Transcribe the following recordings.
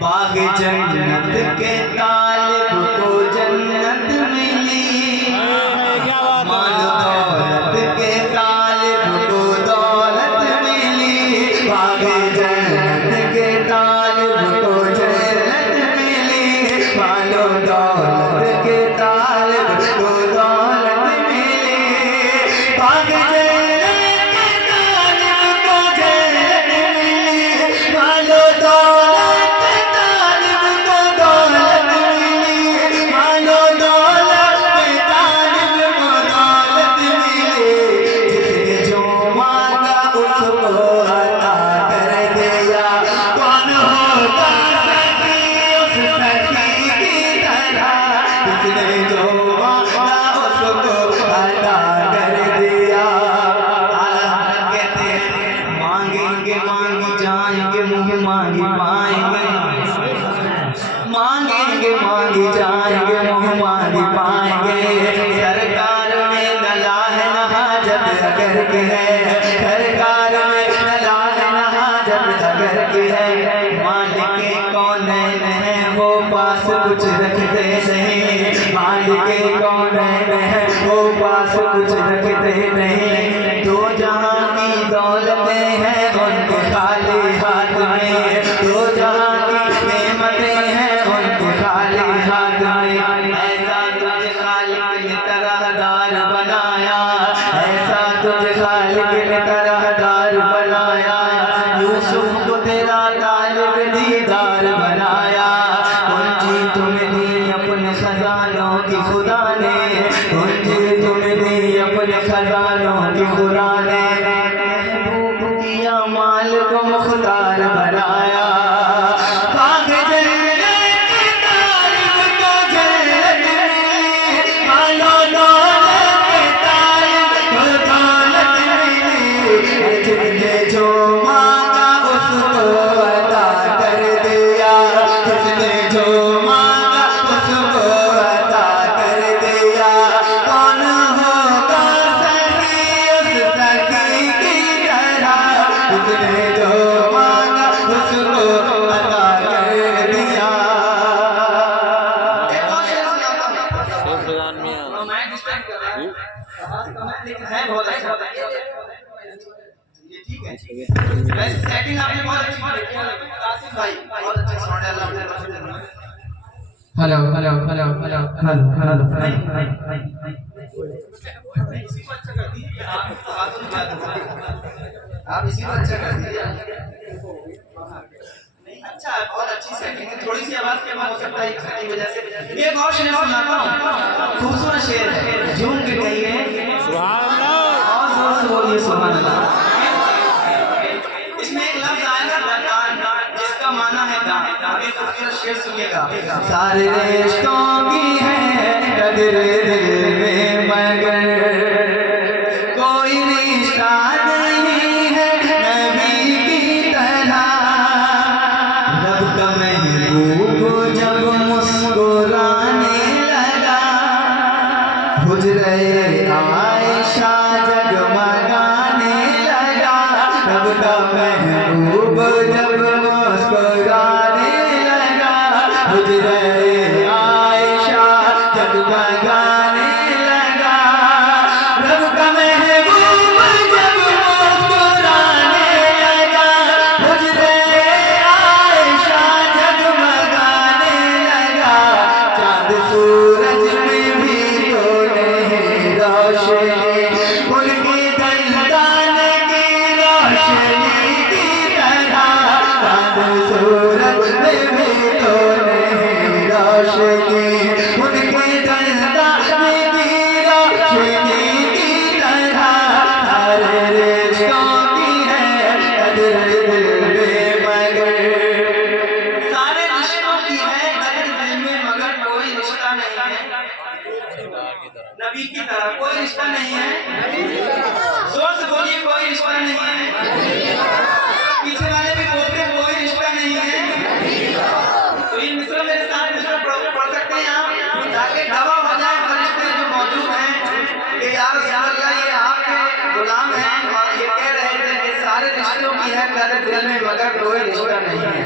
बाग जन्नत के तालिब को जन्नत मिली, माल दौलत के तालिब को दौलत मिली। बाग जन्नत के तालिब को जन्नत मिली, मालो दौलत के तालिब को दौलत मिली। बाग मांगी पाएंगे, मांगेंगे मांगी जाएंगे, मुँह मांगी पाएंगे। सरकार में नला है नहा जब अगर के है, सरकार में नला है नहा जब अगर के है। मालिक कौन है वो पास कुछ रखते नहीं, मालिक कौन है वो पास कुछ रखते नहीं। दो जहां की दौलतें हैं उनको खाली हाथ में, दो जहां की नेमतें हैं उनको खाली हाथ में। ऐसा तुझे खालिक ने तरहदार बनाया, ऐसा तुझे खालिक ने तरहदार बनाया। यूसुफ को तेरा तालिब दीदार बनाया, कुंजी तुम्हें दी अपने खजानों की खुदा ने, कुंजी तुम्हें दी अपने खजानों की खुदा ने। माल को मुख्तार बनाया, जो मांगा उसको अता कर दिया, जिसने जो मांगा उसको अता कर दिया। कौन होगा सखी उस सखी की तरह, जिसने जो मांगा उसको अता कर दिया। है बहुत अच्छा ठीक है, सेटिंग आपने बहुत अच्छी की कासिम भाई, बहुत अच्छे साउंड है आपने। Hello hello hello hello hello hello, इसी को अच्छा कर दीजिए आप इसी को अच्छा कर दीजिए। अच्छा है, बहुत अच्छी सेटिंग है। थोड़ी सी आवाज कम हो सकता है इसकी वजह से। एक और शेर सुनाता हूँ, खूबसूरत शेर है, झूम के कहिए सुभान अल्लाह, और जोर से बोलिए सुभान अल्लाह। जिसका माना है दान, खूबसूरत शेर सुनिएगा। सारे रिश्तों की है कदर दिल में मगर कोई नहीं रिश्ता नहीं है? जोर से बोलिए, कोई रिश्ता नहीं है। पीछे वाले भी बोलते हैं कोई रिश्ता नहीं है। तो ये मिसरा मेरे साथ मिसरा पढ़ सकते हैं आप, ताकि दावा हो जाए फरिश्ते जो मौजूद हैं कि यार अल्लाह ये आपके गुलाम हैं और ये कह रहे थे कि सारे रिश्तों की है कदर दिल में मगर कोई रिश्ता नहीं है।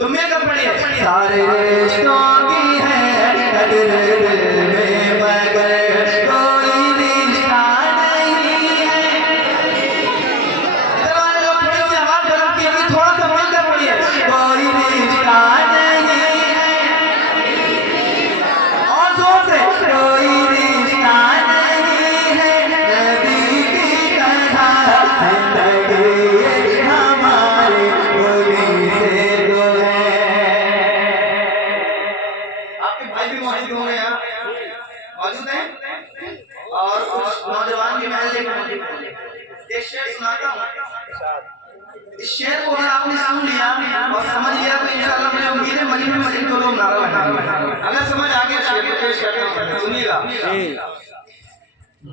तुम्हें कब पढ़िए, सारे रिश्तों की है कदर दिल में मगर कोई रिश्ता नहीं है। इधर वाले लोग थोड़ी सी आवाज गरम की, अभी थोड़ा सा मिलकर पढ़िए, कोई रिश्ता नहीं है। और जोर से, कोई रिश्ता नहीं है नबी की तरह जिंदगी हमारे बोली से दो है। आपके भाई भी मौजूद होंगे, यहाँ मौजूद हैं और कुछ नौजवान भी महल्ले में मौजूद हैं। एक शेर सुनाता हूँ। इस शेर को अगर आपने सुन लिया और समझ लिया तो इंशाअल्लाह मुझे उम्मीद है मजीद में मजीद 2 लोग नारा लगाएंगे। अगर समझ आ गया शेर को पेश करता हूँ, सुनिएगा।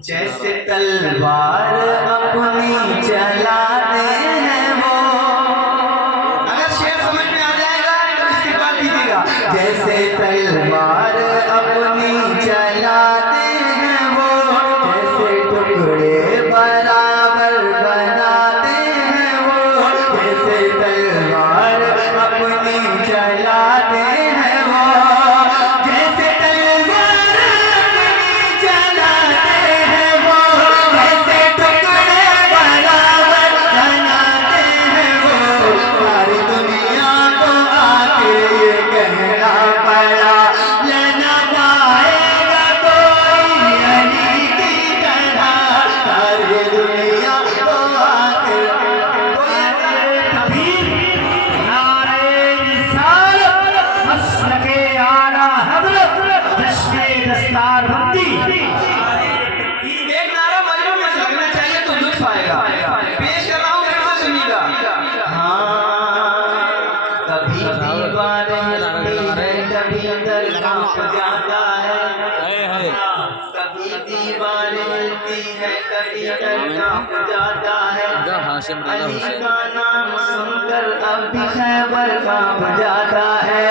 जैसे तलवार अपनी चलाते हैं वो, अगर शेर समझ में आ जाएगा तो इसके बाद लीजिएगा। जैसे तलवार अपनी चलाते हैं वो, जैसे टुकड़े बराबर बनाते हैं वो, जैसे तलवार अपनी चलाते हैं वो, जैसे तलवार अपनी चलाते हैं वो, जैसे टुकड़े बराबर बनाते हैं वो। सारी दुनिया को आके ये कहना पड़ा, लेना पाएगा कोई अली की तरह। सारी दुनिया को आके कोई ऐसा कबीर नारे रिसालत मसलके आला हज़रत जश्न दस्तारबंदी। एक नारा मजनू में से लगना चाहिए तो लुत्फ आएगा। पेश कर रहा हूँ, फिर से सुनिएगा। हाँ, कभी दीवार मिलती है, कभी अंदर कांप जाता है। कभी दीवार मिलती है, कभी अंदर कांप जाता है। अली का नाम सुनकर अब भी खैबर कांप जाता है।